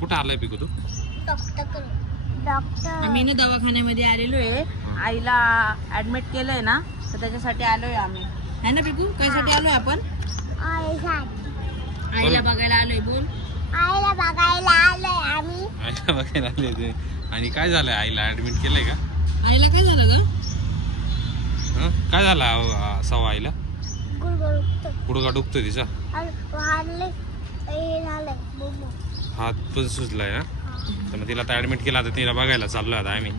कुठं आलाय पिकू तू? आम्ही ना दवाखान्यामध्ये आलेलो आहे. आईला ऍडमिट केलंय ना, तर त्याच्यासाठी आलोय आम्ही. है ना पिकू? कशासाठी आलोय आपण? आईला बघायला आलोय. बोल. आईला बघायला आलोय आम्ही. आईला बघायला आले ते. आणि काय झालंय? आईला ऍडमिट केलंय का? आईला काय झालं ग? काय झालं सवा आईला? गुडघा दुखतोय तिचा. हात पण सुजलाय ना, तर मग तिला आता ऍडमिट केला. आता तिला बघायला चाललो आता आम्ही.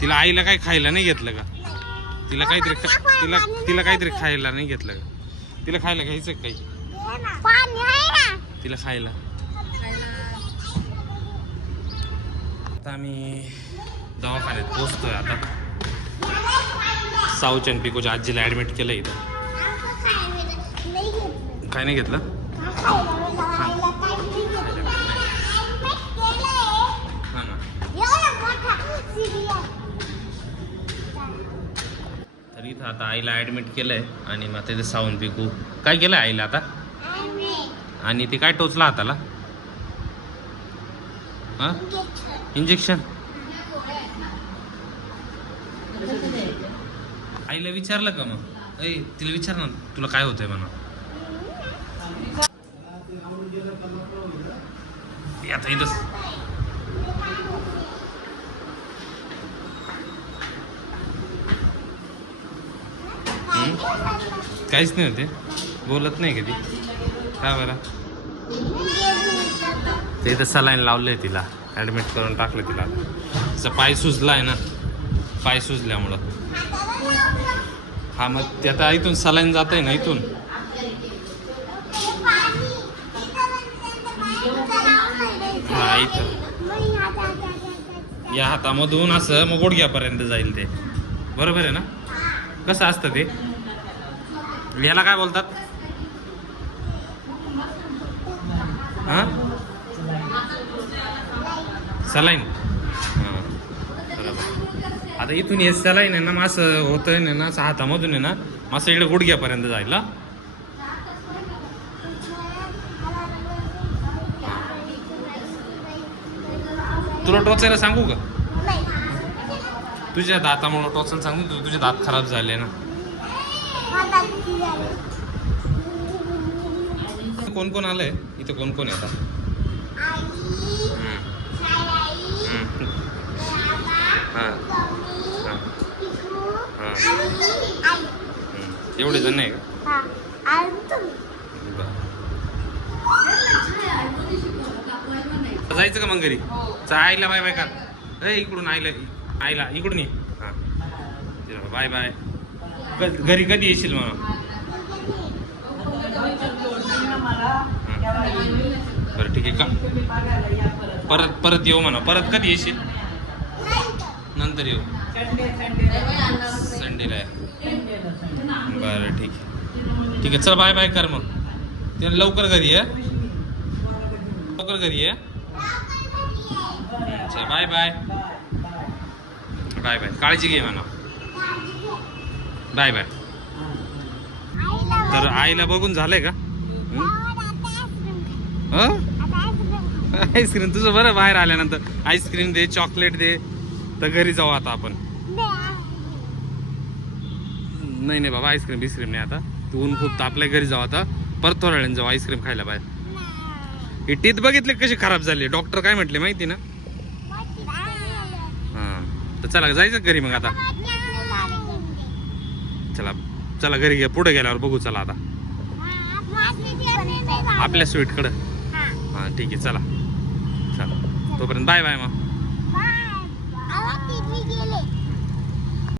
तिला आईला काही खायला नाही घेतलं का? तिला काहीतरी खायला नाही घेतलं का? तिला खायला घ्यायचं काही? तिला खायला. आता आम्ही दवाखान्यात पोहोचतोय. आता साऊच्या आणि पिकोच्या आजीला ऍडमिट केलं इथं. काय नाही घेतलं? तर इथं आता आईला ऍडमिट केलंय आणि मग त्याचे साऊन पिकू काय केलंय आईला आता? आणि ते काय टोचला हाताला? हा, इंजेक्शन. आईला विचारलं का मग? तिला विचार ना, तुला काय होतंय म्हणा. आता इथं काहीच नाही होते, बोलत नाही कधी. का बरं? ते इथं सलाईन लावलंय तिला, ऍडमिट करून टाकलं तिला. तिचा पाय सुजला आहे ना, पाय सुजल्यामुळं. हा, मग ते आता इथून सलाईन जात आहे ना इथून. हा, इथं या हातामधून असं मग गुडघ्यापर्यंत जाईल ते. बरोबर आहे ना? कसं असतं ते? याला काय बोलतात? हा, सलाईन. हां, बरोबर. आता इथून हे सलाईन आहे ना, मग असं होतंय ना, असं हातामधून आहे ना, मग असं इकडे गुडघ्यापर्यंत जाईल. तुला टोचायला सांगू का? तुझ्या दातामुळे टोचायला सांगू? तुझे दात खराब झाले ना. कोण कोण आलंय इथं? कोण कोण आहे आता? एवढे जण आहे का? जायचं का मग घरी? आईला बाय बाय कर. इकडून आईला इकडून ये. हां, बाय बाय. घरी कधी येशील म्हणा? बरं ठीक आहे का? परत येऊ म्हणा. परत कधी येशील? नंतर येऊ. संडेला आहे. बरं ठीक आहे. ठीक आहे, चल बाय बाय कर मग. ते लवकर घरी ये. लवकर घरी ये. चल बाय बाय. Bye bye. काळजी घे म्हणा. Bye bye. तर आईला बघून झालंय का? आईस्क्रीम तुझं बरं. बाहेर आल्यानंतर आईस्क्रीम दे, चॉकलेट दे. तर घरी जाऊ आता आपण. नाही बाबा, आईस्क्रीम बिस्क्रीम नाही आता. तू ऊन खूप तापलंय, घरी जाऊ आता. परत थोड्या वेळाने जाऊ आईस्क्रीम खायला बाहेर. हे टीथ बघितले कशी खराब झाली? डॉक्टर काय म्हटले माहिती ना? हां, तर चला जायचं घरी मग आता. चला चला घरी घ्या. पुढे गेल्यावर बघू. चला आता आपल्या स्वीटकडं. हां ठीक आहे, चला चला. तोपर्यंत बाय बाय मग.